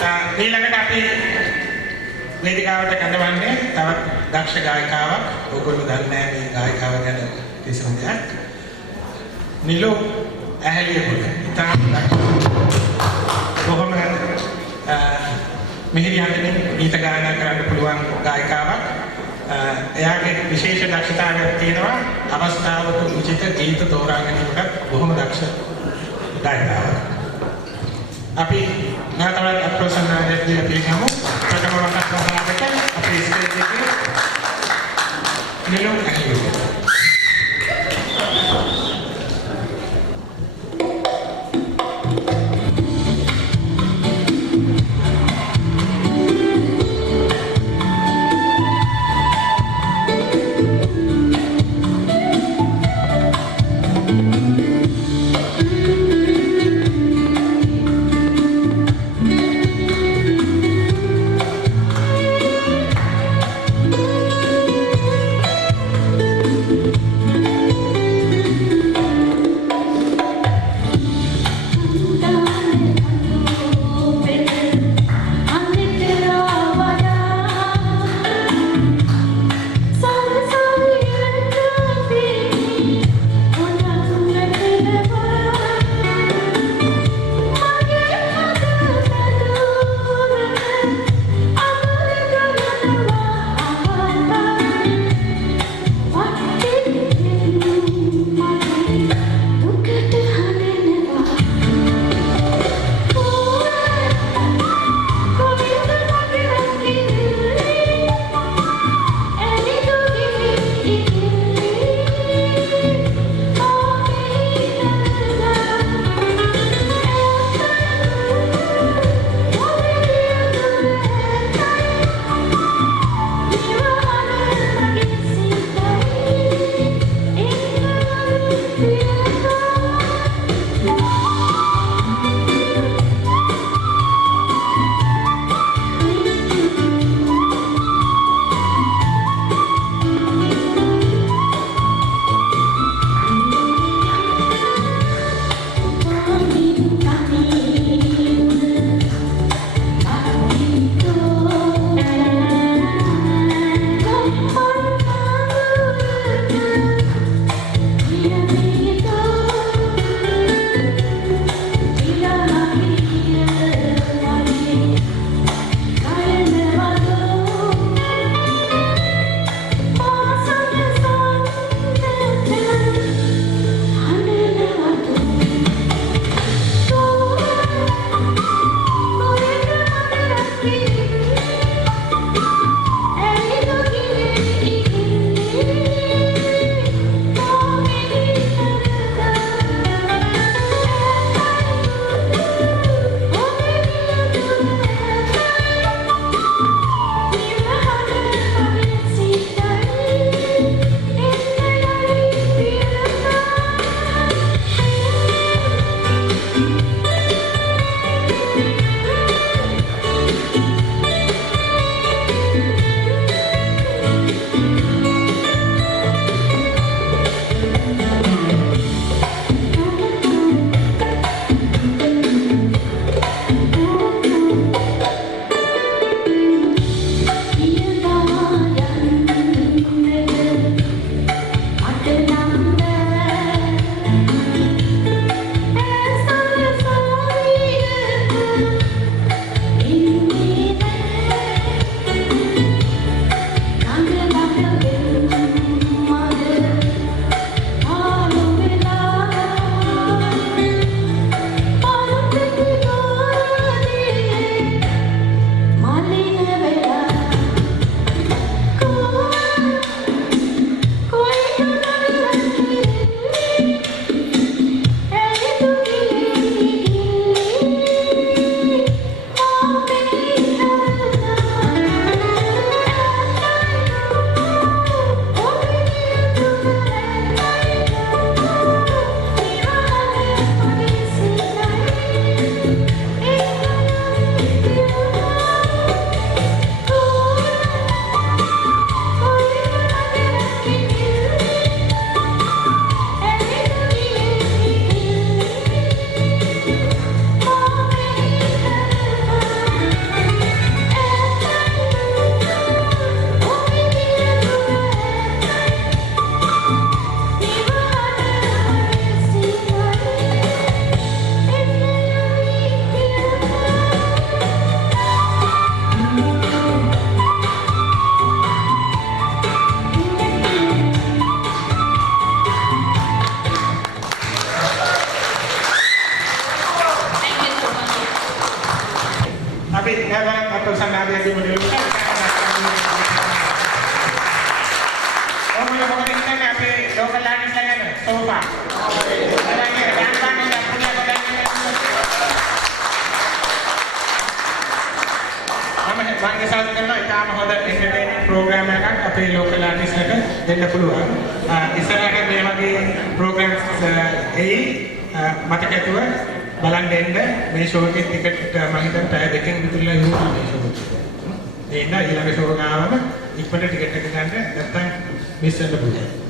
ඊළඟට අපි වේදිකාවට කැඳවන්නේ තවත් දක්ෂ ගායිකාවක්. ඔයගොල්ලෝ දන්නේ නැහැ මේ ගායිකාව ගැන කිසිම දෙයක්. නිලු ඇහැලියපොළ. ඉතාම බොහොම මිහිරි හඬින් ගීත ගායනා කරන්න පුළුවන් ගායිකාවක්. එයාගේ විශේෂ දක්ෂතාවයක් තියෙනවා. අවස්ථාවක උචිත ගීත තෝරා ගැනීමට බොහොම දක්ෂ ගායිකාවක්. අපි නැවතත් අප්‍රසන්නතාවයක් දීලා පිළිගමු. ප්‍රථම වතාවට අපේ ස්ටේජ් එකේ නිලු ඇහැලියපොළ. සම්මානය දෙමුනේ. ඔන්න මොකද කියන්නේ අපේ ලෝකල් ආර්ටිස්ට් ලාගෙන සෝෆා. මම ඉස්සරහ කරනවා ඉතාලම හොඳ එන්ටර්ටේනින් ප්‍රෝග්‍රෑම් එකක් අපේ ලෝකල් ආර්ටිස්ට්ලට දෙන්න පුළුවන්. ඉස්සරහට මේ වගේ ප්‍රෝග්‍රෑම්ස් එයි මතක ඇතුව බලන්න එන්න මේ ෂෝ එකේ ටිකට් මම හිතන්නේ පැය දෙකකින් විතරලා ඉවරයි මේ ෂෝ එක. ඒ ඉන්න ඊළඟ ෂෝ එක ආවම ඉක්මනට ටිකට් එක ගන්න නැත්නම් මිස් වෙන්න පුළුවන්.